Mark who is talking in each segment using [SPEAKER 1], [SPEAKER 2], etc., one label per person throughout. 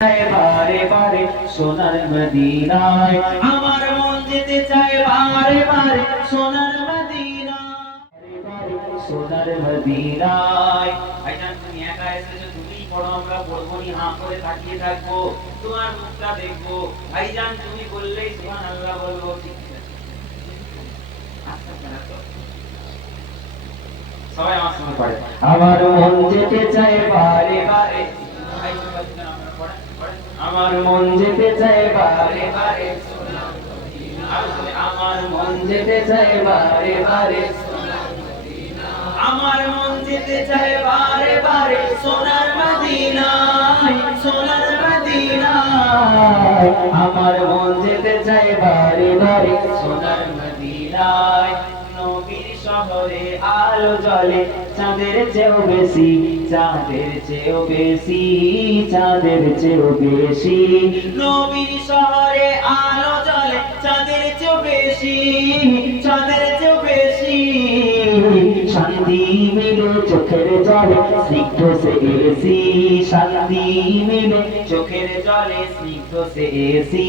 [SPEAKER 1] চায় বারে বারে সোনার মদিনায়। আমার মন যেতে চায় বারে বারে সোনার মদিনায়। বারে বারে সোনার মদিনায়। ভাইজান তুমি একা এসেছ তুমিই পড়ো আমরা পড়ব নি হাঁ করে তাকিয়ে থাকব তোমার মুখটা দেখব। ভাইজান তুমি বললেই সুবহানাল্লাহ বলব ঠিক আছে। আচ্ছা, আচ্ছা, আচ্ছা। সবাই আমার সঙ্গে পড়ে। আমার মন যেতে চায় বারে বারে। আমার মন যেতে চায় বারে বারে আমার মন যেতে চায় বারে বারে আমার মন যেতে চায় বারে বারে সোনার মদিনায় সোনার মদিনায়। আমার মন যেতে চায় বারে বারে সোনার নবীর শহরে আলো জ্বলে, চাঁদের চেয়েও বেশি, চাঁদের চেয়েও বেশি, চাঁদের চেয়েও বেশি। নবীর শহরে আলো জ্বলে, চাঁদের চেয়েও বেশি, চাঁদের চেয়েও বেশি। শান্তি মিলে চোখের জলে, স্নিগ্ধ সে এসি শান্তি মিলে চোখের জলে, স্নিগ্ধ সে এসি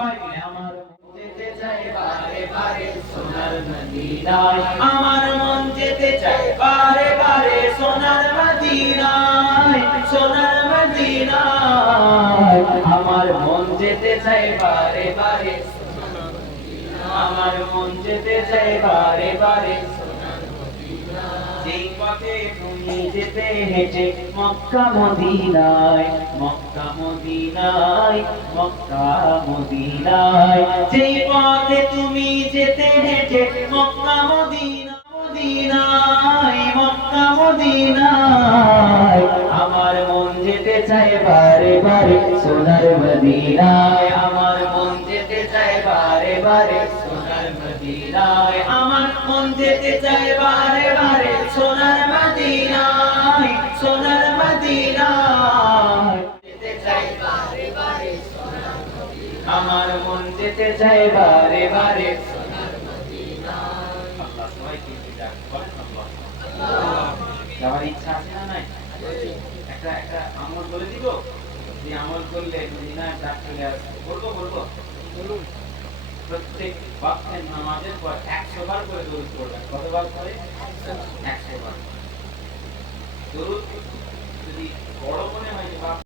[SPEAKER 1] মদিনায়। আমার মন যেতে চায় বারে বারে সোনার মদিনায় সোনার মদিনায়। আমার মন যেতে চায় বারে বারে আমার মন যেতে চায় বারে বারে যেই পথে তুমি যেতে হেঁটে মক্কা মদিনায় মক্কা মদিনায় মক্কা মদিনায়। যেই পথে তুমি যেতে হেঁটে মক্কা মদিনা, মদিনায়, মক্কা মদিনায়। আমার মন যেতে চায় বারে বারে সোনার মদিনায়। আমার মন যেতে চায় বারে বারে সোনার মদিনায়। আমার মন যেতে চায় বারে বারে সোনার মদিনায় সোনার মদিনায়। যেতে বারে বারে। যাওয়ার ইচ্ছা আছে না নাই? একটা একটা আমল বলে দিব? যে আমল করলে মদিনায় ডাক চলে আসবে বলব প্রত্যেক ওয়াক্তের নামাজের পর একশো বার করে দরুদ পড়বেন। কতবার করে একশো বার। দরুদ যদি বড় মনে হয় যে